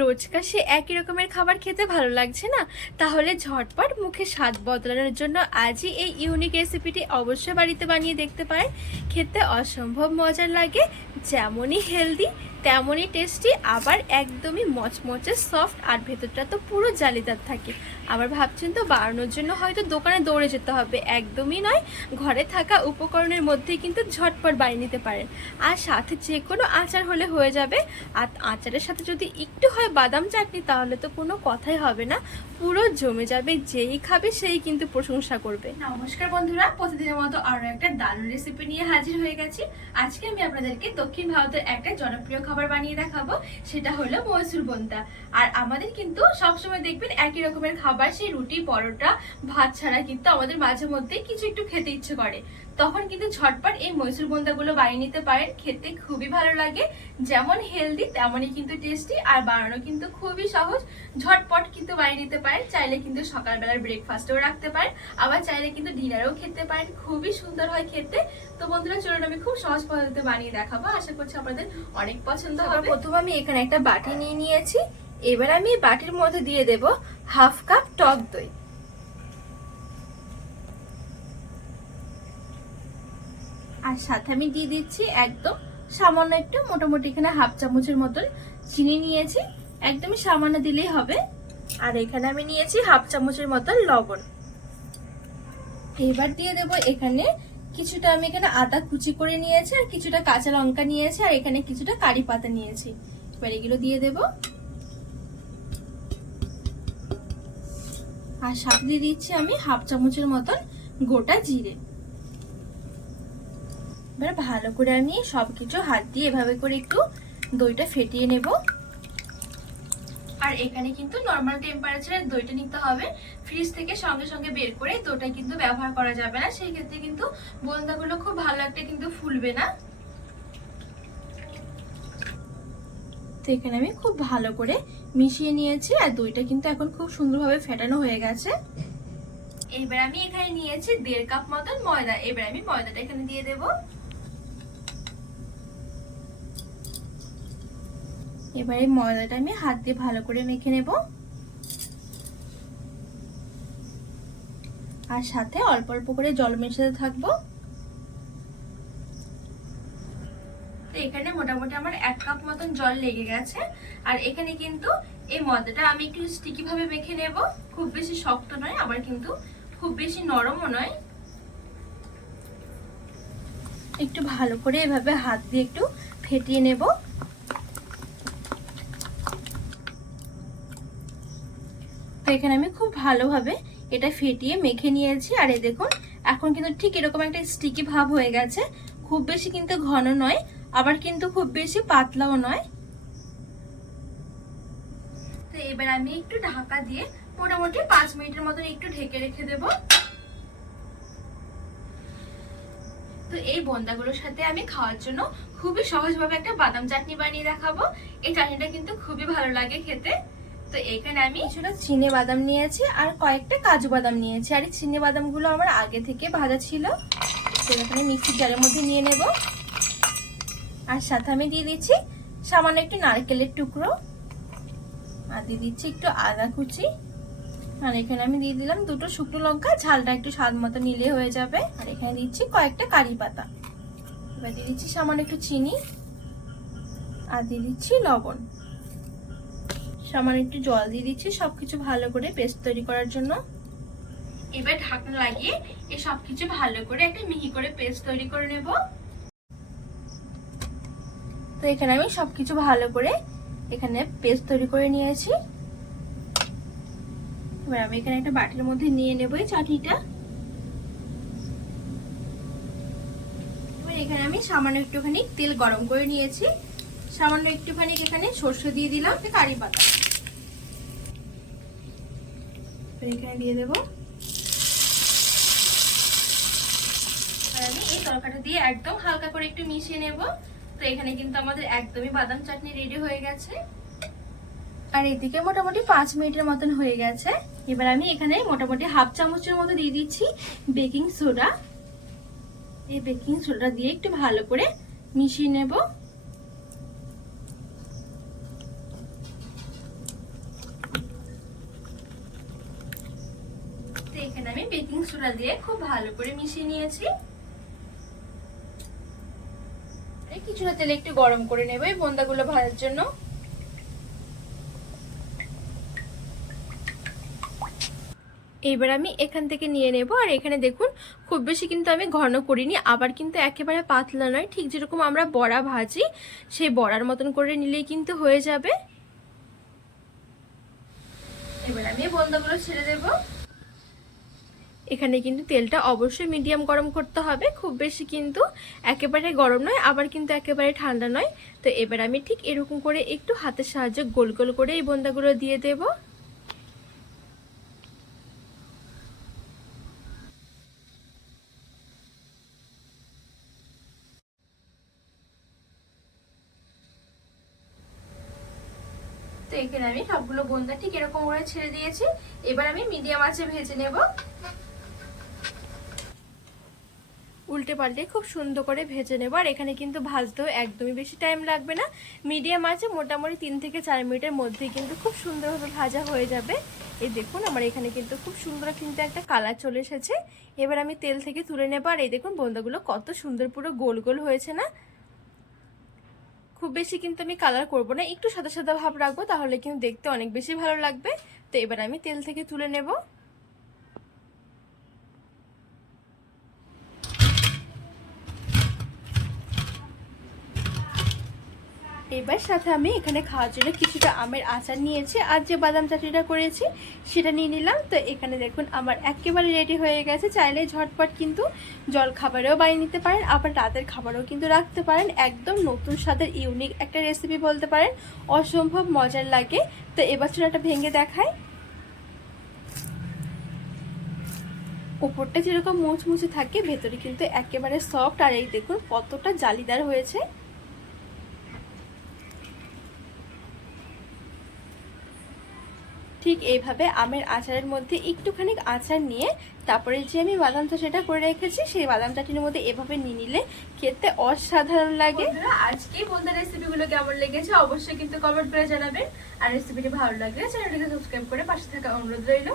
রোজকার সে একই রকমের খাবার খেতে ভালো লাগছে না? তাহলে ঝটপট মুখে স্বাদ বদলানোর জন্য আজই এই ইউনিক রেসিপিটি অবশ্যই বাড়িতে বানিয়ে দেখতে পারেন। খেতে অসম্ভব মজার লাগে, যেমনই হেলদি তেমনই টেস্টি আবার একদমই মচমচে সফট আর ভেতরটা তো পুরো জালিদার থাকে। আবার ভাবছেন তো বানানোর জন্য হয়তো দোকানে দৌড়ে যেতে হবে। একদমই নয়, ঘরে থাকা উপকরণের মধ্যেই কিন্তু ঝটপট বানিয়ে নিতে পারেন। আর সাথে যে কোনো আচার হলে হয়ে যাবে। আর আচারের সাথে যদি একটু হয় বাদাম চাটনি, তাহলে তো কোনো কথাই হবে না। পুরো জমে যাবে, যেই খাবে সেই কিন্তু প্রশংসা করবে। নমস্কার বন্ধুরা, প্রতিদিনের মতো আরও একটা দারুণ রেসিপি নিয়ে হাজির হয়ে গেছি। আজকে আমি আপনাদেরকে দক্ষিণ ভারতের একটা জনপ্রিয় খাবার বানিয়ে দেখাবো, সেটা হলো মসুর বোনতা। আর আমাদের কিন্তু সবসময় দেখবেন একই রকমের খাবার, সেই রুটি, পরোটা, ভাত ছাড়া কিন্তু আমাদের মাঝে মধ্যে কিছু একটু খেতে ইচ্ছে করে। তখন কিন্তু ঝটপট এই মৈসুর বোন্দাগুলো বানিয়ে নিতে পারেন। খেতে খুবই ভালো লাগে। যেমন হেলদি তেমনই কিন্তু টেস্টি আর বানানো কিন্তু খুবই সহজ। ঝটপট কিন্তু বানিয়ে নিতে পারেন। চাইলে কিন্তু সকালবেলার ব্রেকফাস্টেও রাখতে পারেন। আবার চাইলে কিন্তু ডিনারেও খেতে পারেন। খুবই সুন্দর হয় খেতে। তো বন্ধুরা চলুন আমি খুব সহজ পদ্ধতিতে বানিয়ে দেখাবো। আশা করছি আপনাদের অনেক পছন্দ হবে। প্রথমে আমি এখানে একটা বাটি নিয়ে নিয়েছি। এবার আমি বাটির মধ্যে দিয়ে দেব হাফ কাপ টক দই। আর সাথে আমি দিয়ে দিচ্ছি একদম সামান্য একটু মোটামুটি এখানে হাফ চামচের মতন চিনি নিয়েছি। একদমই সামান্য দিলেই হবে। আর এখানে আমি নিয়েছি হাফ চামচের মতন লবণ। এবার দিয়ে দেব এখানে কিছুটা আমি এখানে আদা কুচি করে নিয়েছি আর কিছুটা কাঁচা লঙ্কা নিয়েছি আর এখানে কিছুটা কারি পাতা নিয়েছি। এবার এগুলো দিয়ে দেব। আর সাথে দিয়ে দিচ্ছি আমি হাফ চামচের মতন গোটা জিরে। এবার ভালো করে আমি সবকিছু হাত দিয়ে এভাবে করে একটু দইটা ফেটিয়ে নেব। আর এখানে কিন্তু নর্মাল টেম্পারেচারে দইটা নিতে হবে। ফ্রিজ থেকে সঙ্গে সঙ্গে বের করে দইটা কিন্তু ব্যবহার করা যাবে না। সেই ক্ষেত্রে কিন্তু বোন্দাগুলো খুব ভালো একটা কিন্তু ফুলবে না। তো এখানে আমি খুব ভালো করে মিশিয়ে নিয়েছি আর দইটা কিন্তু এখন খুব সুন্দরভাবে ফেটানো হয়ে গেছে। এবার আমি এখানে নিয়েছি দেড় কাপ মতন ময়দা। এবার আমি ময়দাটা এখানে দিয়ে দেবো। এবারে ময়দাটা আমি হাত দিয়ে ভালো করে মেখে নেব। আর সাথে অল্প অল্প করে জল মেশাতে থাকব। তো এখানে মোটামুটি আমার এক কাপ মতন জল লেগে গেছে। আর এখানে কিন্তু এই ময়দাটা আমি একটু স্টিকি ভাবে মেখে নেব। খুব বেশি শক্ত নয় আবার কিন্তু খুব বেশি নরমও নয়। একটু ভালো করে এভাবে হাত দিয়ে একটু ফেটিয়ে নেব। এখানে আমি খুব ভালোভাবে এটা ফেটিয়ে মেখে নিয়েছি। আর এই দেখুন, এখন কিন্তু ঠিক এরকম একটা স্টিকি ভাব হয়ে গেছে। খুব বেশি কিন্তু ঘন নয়, আবার কিন্তু খুব বেশি পাতলাও নয়। তো এবার আমি একটু ঢাকা দিয়ে মোটামুটি পাঁচ মিনিটের মতন একটু ঢেকে রেখে দেব। তো এই বন্দাগুলোর সাথে আমি খাওয়ার জন্য খুবই সহজভাবে একটা বাদাম চাটনি বানিয়ে দেখাবো। এই চাটনিটা কিন্তু খুবই ভালো লাগে খেতে। তো এখানে আমি কিছুটা চিনে বাদাম নিয়েছি আর কয়েকটা কাজু বাদাম নিয়েছি। আর এই চিনে বাদামগুলো আমার আগে থেকে ভাজা ছিল। তো এখানে মিক্সির জারের মধ্যে নিয়ে নেব। আর সাথে আমি দিয়ে দিচ্ছি সামান্য একটু নারকেলের টুকরো। আর দিয়ে দিচ্ছি একটু আদা কুচি। আর এখানে আমি দিয়ে দিলাম দুটো শুকনো লঙ্কা। ঝালটা একটু স্বাদ মতো নিলে হয়ে যাবে। আর এখানে দিচ্ছি কয়েকটা কারি পাতা। এবার দিয়ে দিচ্ছি সামান্য একটু চিনি। আর দিয়ে দিচ্ছি লবণ। সামান্য একটু জল দিয়ে দিচ্ছি, সবকিছু ভালো করে পেস্ট তৈরি করার জন্য। এবার ঢাকনা লাগিয়ে এই সবকিছু ভালো করে একটা মিহি করে পেস্ট তৈরি করে নেব। তো এখানে আমি সবকিছু ভালো করে এখানে পেস্ট তৈরি করে নিয়েছি। এবার আমি এখানে একটা বাটির মধ্যে নিয়ে নেব এই চাটনিটা। এবার এখানে আমি সামান্য একটুখানি তেল গরম করে নিয়েছি। সামান্য একটুখানি এখানে সর্ষে দিয়ে দিলাম কারি পাতা। এখানে দিয়ে দেবো। আর আমি এই তরকাটা দিয়ে একদম হালকা করে একটু মিশিয়ে নেব। তো এখানে কিন্তু আমাদের একদমই বাদাম চাটনি রেডি হয়ে গেছে। আর এদিকে মোটামুটি পাঁচ মিনিটের মতন হয়ে গেছে। এবার আমি এখানে মোটামুটি হাফ চামচের মতো দিয়ে দিচ্ছি বেকিং সোডা। এই বেকিং সোডা দিয়ে একটু ভালো করে মিশিয়ে নেব এখানে আমি বেকিং সোডা দিয়ে খুব ভালো করে মিশিয়ে নিয়েছি। কিছুটা তেলে একটু গরম করে নেব এই বোন্দাগুলো ভাজার জন্য। এবার আমি এখান থেকে নিয়ে নেব, আর এখানে দেখুন, খুব বেশি কিন্তু আমি ঘন করিনি, আবার কিন্তু একেবারে পাতলা নয়, ঠিক যেরকম আমরা বড়া ভাজি, সেই বড়ার মতন করে নিলেই কিন্তু হয়ে যাবে। এবার আমি বন্দাগুলো ছেড়ে দেব। এখানে কিন্তু তেলটা অবশ্যই মিডিয়াম গরম করতে হবে। খুব বেশি কিন্তু একেবারে গরম নয়, আবার কিন্তু একেবারে ঠান্ডা নয়। তো এবার আমি ঠিক এরকম করে একটু হাতের সাহায্যে গোল গোল করে এই বন্দাগুলো দিয়ে দেবো। তো এখানে আমি সবগুলো বোন্দা ঠিক এরকম করে ছেড়ে দিয়েছি। এবার আমি মিডিয়াম আঁচে ভেজে নেব। উল্টে পাল্টে খুব সুন্দর করে ভেজে নেব। আর এখানে কিন্তু ভাজতেও একদমই বেশি টাইম লাগবে না। মিডিয়াম আছে, মোটামুটি তিন থেকে চার মিনিটের মধ্যেই কিন্তু খুব সুন্দরভাবে ভাজা হয়ে যাবে। এই দেখুন, আমার এখানে কিন্তু খুব সুন্দর কিন্তু একটা কালার চলে এসেছে। এবার আমি তেল থেকে তুলে নেব। আর এই দেখুন বোন্দাগুলো কত সুন্দর পুরো গোল গোল হয়েছে না? খুব বেশি কিন্তু আমি কালার করব না। একটু সাদা সাদা ভাব রাখব, তাহলে কিন্তু দেখতে অনেক বেশি ভালো লাগবে। তো এবার আমি তেল থেকে তুলে নেব। এবার সাথে আমি এখানে খাওয়ার জন্য কিছুটা আমের আচার নিয়েছি আর যে বাদাম চাটনিটা করেছি সেটা নিয়ে নিলাম। তো এখানে দেখুন আমার একেবারে রেডি হয়ে গেছে। চাইলে ঝটপট কিন্তু জল খাবারেও বানিয়ে নিতে পারেন, আবার রাতের খাবারও কিন্তু রাখতে পারেন। একদম নতুন স্বাদের ইউনিক একটা রেসিপি বলতে পারেন। অসম্ভব মজার লাগে। তো এবার চুলাটা ভেঙে দেখায় উপরটা যেরকম মুচমুচে থাকে, ভেতরে কিন্তু একেবারে সফট আর এই দেখুন কতটা জালিদার হয়েছে। ঠিক এইভাবে আমের আচারের মধ্যে একটুখানি আচার নিয়ে তারপরে যে আমি বাদামটা সেটা করে রেখেছি, সেই বাদাম চাটনির মধ্যে এভাবে নিয়ে নিলে খেতে অসাধারণ লাগে। আজকে বন্ধুরা রেসিপিগুলো কেমন লেগেছে অবশ্যই কিন্তু কমেন্ট করে জানাবেন। আর রেসিপিটি ভালো লাগলে চ্যানেলটিকে সাবস্ক্রাইব করে পাশে থাকা অনুরোধ রইল।